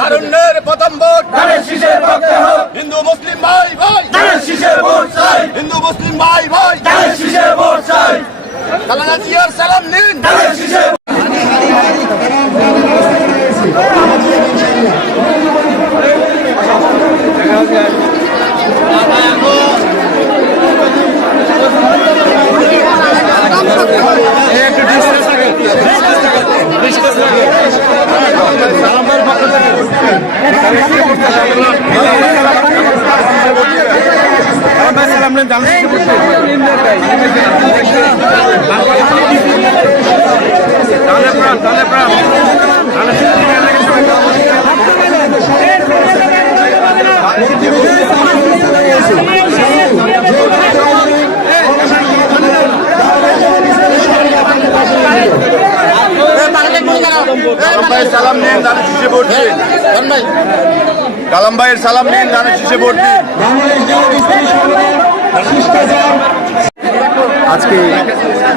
তারুণ্যের প্রথম ভোট। হিন্দু মুসলিম ভাই ভাই। হিন্দু মুসলিম ভাই ভাই। খালেদা জিয়ার সালাম নিন। ধানের শীষের কালাম ভাইয়ের সালাম নিন ধানের শীষে ভোট দিন কালাম ভাইয়ের সালাম নিন ধানের শীষে ভোট দিন আজকে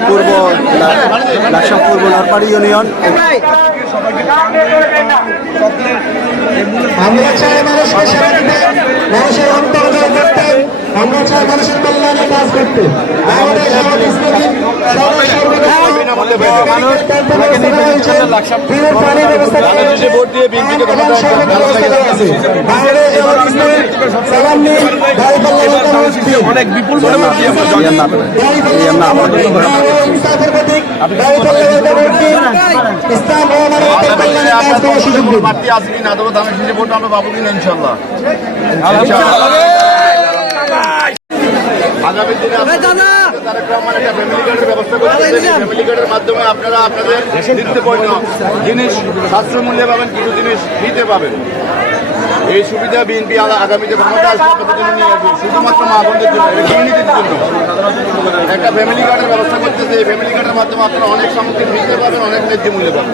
পূর্ব লাকসাম পূর্ব নরপাড়ি ইউনিয়ন। আমরা চাই মানুষকে সেবা দিতে মানুষের করতে আমরা চাই মানুষের কল্যাণে কাজ করতে। আমাদের সমাজ ইসলামী সবাই শীষে ভোট দিয়ে বিএনপিকে অনেক বিপুল আগামী দিনে তারেক রহমান একটা ফ্যামিলি কার্ডের ব্যবস্থা করতেছে ফ্যামিলি কার্ডের মাধ্যমে আপনারা আপনাদের নিত্য জিনিস সাশ্রয় পাবেন কিছু জিনিস ফ্রিতে পাবেন। এই সুবিধা বিএনপি আগামীতে ক্ষমতা আসবে আপনাদের জন্য নিয়ে আসবে। শুধুমাত্র মা বোনদের জন্য এটা কমিউনিটির জন্য। একটা ফ্যামিলি কার্ডের ব্যবস্থা করতেছে। এই ফ্যামিলি কার্ডের মাধ্যমে আপনারা অনেক সামগ্রী ফ্রিতে পাবেন অনেক ন্যায্য মূল্যে পাবেন।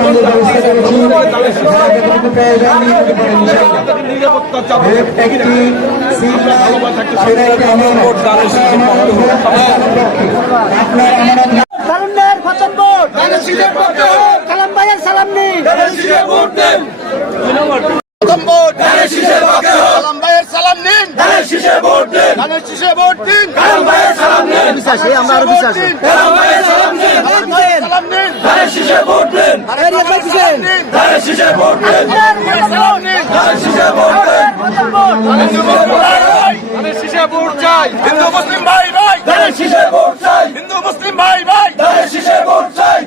পানির ব্যবস্থা করেছি। একটি। আপনার আমানত তারুণ্যের প্রথম ভোট কালাম ভাইয়ের সালাম নিন প্রথম ভোট কালাম ভাইয়ের সালাম নিন ধানের শীষে ভোট দিন ধানের শীষে ভোট দিন কালাম ভাইয়ের সালাম নিন বিশ্বাসী আমরা আরও বিশ্বাসী কালাম ভাইয়ের সালাম নিন সালাম ধানের শীষে ভোট দিন শীষে ভোট। দিন ধানের শীষে ভোট। দিন হিন্দু মুসলিম ভাই ভাই ধানের শীষে ভোট চাই। হিন্দু মুসলিম ভাই ভাই। ধানের শীষে ভোট চাই। হিন্দু মুসলিম ভাই ভাই। ধানের শিশে ভোট চাই।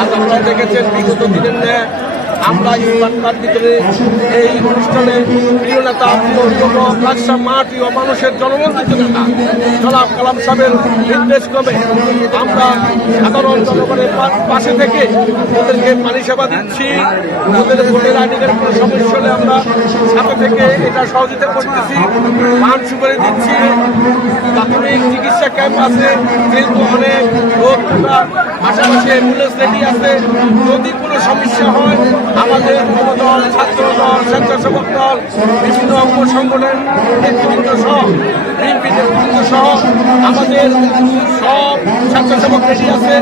আপনারা দেখেছেন বিগত দিনের ন্যায় আমরা ইস্তানকার ভিতরে এই অনুষ্ঠানে প্রিয় নেতা লাকসাম মাটি ও মানুষের জনমন্ত্রিত নেতা, জনাব কালাম সাহেবের নির্দেশ ক্রমে আমরা সাধারণ জনগণের পাশে থেকে ওদেরকে পানি সেবা দিচ্ছি। ওদের ভোটের আইনের কোনো সমস্যা হলে আমরা সাথে থেকে এটা সহযোগিতা করতেছি, মান সুপারি দিচ্ছি। প্রাথমিক চিকিৎসা ক্যাম্প আছে যেহেতু অনেক রোগ আমরা পাশাপাশি অ্যাম্বুলেন্স রেডি আছে। যদি কোনো সমস্যা হয়, আমাদের যুবদল ছাত্র দল স্বেচ্ছাসেবক দল, বিভিন্ন অঙ্গ সংগঠন নেতৃবৃন্দ সহ নেতৃবৃন্দ সহ, আমাদের সব স্বেচ্ছাসেবক রেডি আছে।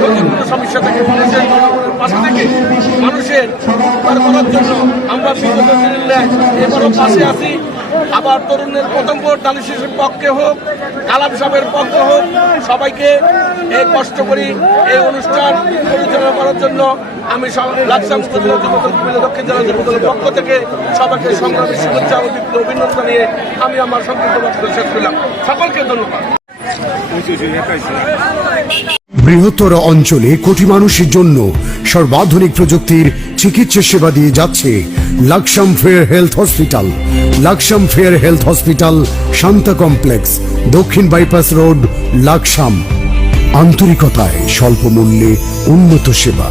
যদি কোনো সমস্যা থাকে, মানুষের পাশে থেকে মানুষের উপকার করার জন্য আমরা বিগত দিনে এবারও পাশে আছি। আবার তরুণের প্রথম ভোট দানিশের পক্ষে হোক, কালাম সাহেবের পক্ষে হোক, সবাইকে এই কষ্ট করি, এই অনুষ্ঠান পরিচালনা করার জন্য আমি লাকসাম দক্ষিণ জেলা যুবদলের পক্ষ থেকে সবাইকে সংগ্রামী শুভেচ্ছা ও অভিনন্দন জানিয়ে আমি আমার সংক্ষিপ্ত বক্তব্য শেষ করলাম। সকলকে ধন্যবাদ। বৃহত্তর অঞ্চলে কোটি মানুষের জন্য সর্বাধুনিক প্রযুক্তির চিকিৎসা সেবা দিয়ে যাচ্ছে Laksam fair health hospital Laksam fair health hospital Shanta complex দক্ষিণ বাইপাস রোড লাকসাম আন্তরিকতায় স্বল্প মূল্যে উন্নত সেবা